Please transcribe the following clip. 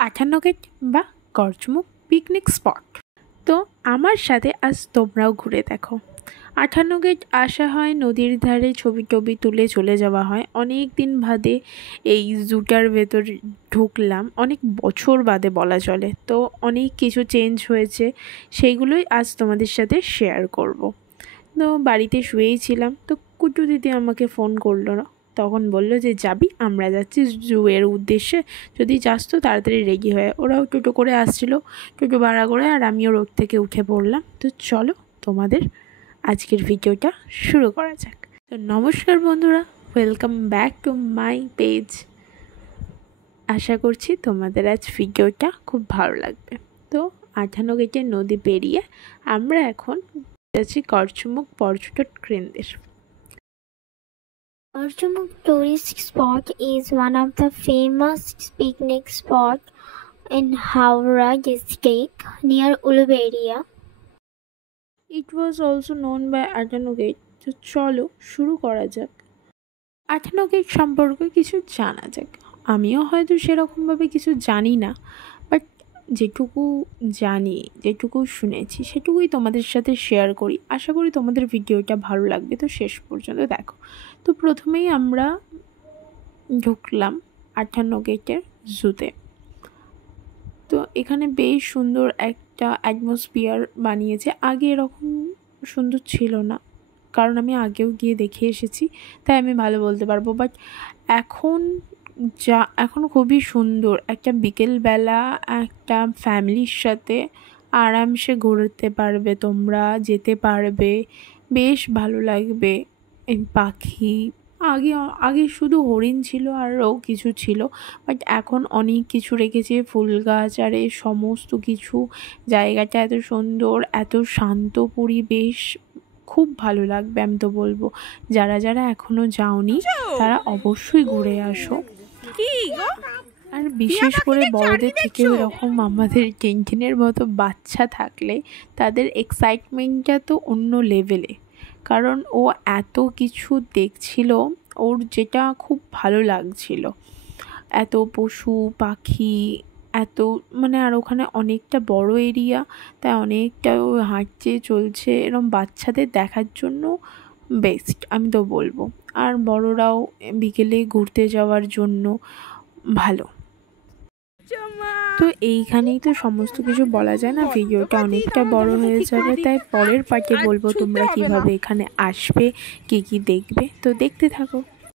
আঠানগেট বা করচমুখ picnic spot. তো আমার সাথে আজ তোমরাও ঘুরে দেখো। আঠানগেট আসা হয়, নদীর ধারে ছবি টবি তুলে চলে যাওয়া হয়। অনেক দিন বাদে এই জুটার ভেতর ঢুকলাম, অনেক বছর বাদে বলা চলে। তো অনেক কিছু চেঞ্জ হয়েছে, সেইগুলোই আজ তোমাদের সাথে শেয়ার করব। তো বাড়িতে শুয়েই ছিলাম, তো কুটু দিদি আমাকে ফোন করলো, তখন বলল যে যাবি, আমরা যাচ্ছি জুয়ের উদ্দেশ্যে, যদি যাস তো তাড়াতাড়ি রেডি হয়ে। ওরাও টোটো করে আসছিল, টোটো ভাড়া করে, আর আমিও রোড থেকে উঠে পড়লাম। তো চলো তোমাদের আজকের ভিডিওটা শুরু করা যাক। তো নমস্কার বন্ধুরা, welcome back to my page. আশা করছি তোমাদের আজ ভিডিওটা খুব ভালো লাগবে। তো আঠানগেটের নদী পেরিয়ে আমরা এখন যাচ্ছি করচমুখ পর্যটন কেন্দ্রের। Korchmuk tourist spot is one of the famous picnic spot in Howrah district near Uluberia. It was also known by আঠানগেট। তো চলো শুরু করা যাক। আঠানগেট সম্পর্কে কিছু জানা যাক। আমিও হয়তো সেরকমভাবে কিছু জানি না, বাট যেটুকু জানি, যেটুকু শুনেছি সেটুকুই তোমাদের সাথে শেয়ার করি। আশা করি তোমাদের ভিডিওটা ভালো লাগবে, তো শেষ পর্যন্ত দেখো। তো প্রথমেই আমরা ঢুকলাম আঠানগেটের জুতে। তো এখানে বেশ সুন্দর একটা অ্যাটমসফিয়ার বানিয়েছে। আগে এরকম সুন্দর ছিল না, কারণ আমি আগেও গিয়ে দেখে এসেছি, তাই আমি ভালো বলতে পারবো। বাট এখন খুবই সুন্দর। একটা বিকেলবেলা একটা ফ্যামিলির সাথে আরামসে ঘুরতে পারবে, তোমরা যেতে পারবে, বেশ ভালো লাগবে। এই পাখি, আগে শুধু হরিণ ছিল আরও কিছু ছিল, বাট এখন অনেক কিছু রেখেছে, ফুল গাছ আর এই সমস্ত কিছু। জায়গাটা এত সুন্দর, এত শান্ত পরিবেশ, খুব ভালো লাগবে। আমি তো বলবো যারা যারা এখনও যাওনি তারা অবশ্যই ঘুরে আসো। আর বিশেষ করে বড়দের থেকেও এরকম আমাদের টেনটেনের মতো বাচ্চা থাকলে তাদের এক্সাইটমেন্টটা তো অন্য লেভেলে, কারণ ও এত কিছু দেখছিল, ওর যেটা খুব ভালো লাগছিল। এত পশু পাখি, এত আর ওখানে অনেকটা বড় এরিয়া, তাই অনেকটা ও হাঁটছে চলছে, এরকম বাচ্চাদের দেখার জন্য বেস্ট আমি তো বলবো। আর বড়রাও বিকেলে ঘুরতে যাওয়ার জন্য ভালো। তো এইখানেই তো সমস্ত কিছু বলা যায় না, ভিডিওটা অনেকটা বড় হয়ে যাবে, তাই পরের পার্টে বলবো তোমরা কিভাবে এখানে আসবে, কি কি দেখবে। তো দেখতে থাকো।